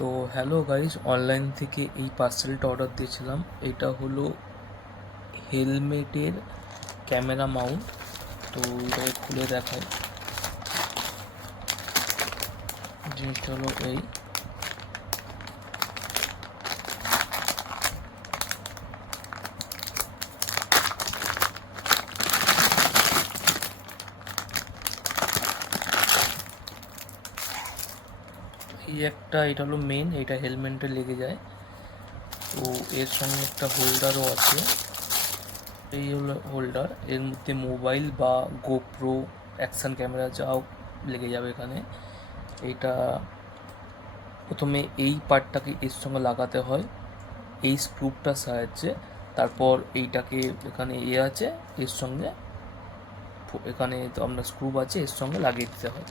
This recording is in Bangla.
তো হ্যালো গাইস, অনলাইন থেকে এই পার্সেলটা অর্ডার দিয়েছিলাম। এটা হলো হেলমেটের ক্যামেরা মাউন্ট। তো এটাকে খুলে দেখাই। জিনিসটা হলো এটা হলো মেন, এটা হেলমেটে লেগে যায়। তো এর সঙ্গে একটা হোল্ডারও আছে। এই হলো হোল্ডার, এর মধ্যে মোবাইল বা গোপ্রো অ্যাকশন ক্যামেরা যাও লেগে যাবে এখানে। এইটা প্রথমে এই পার্টটাকে এর সঙ্গে লাগাতে হয় এই স্ক্রুপটার সাহায্যে। তারপর এইটাকে এখানে আছে এর সঙ্গে, এখানে তো আমরা স্ক্রু আছে এর সঙ্গে লাগিয়ে দিতে হয়।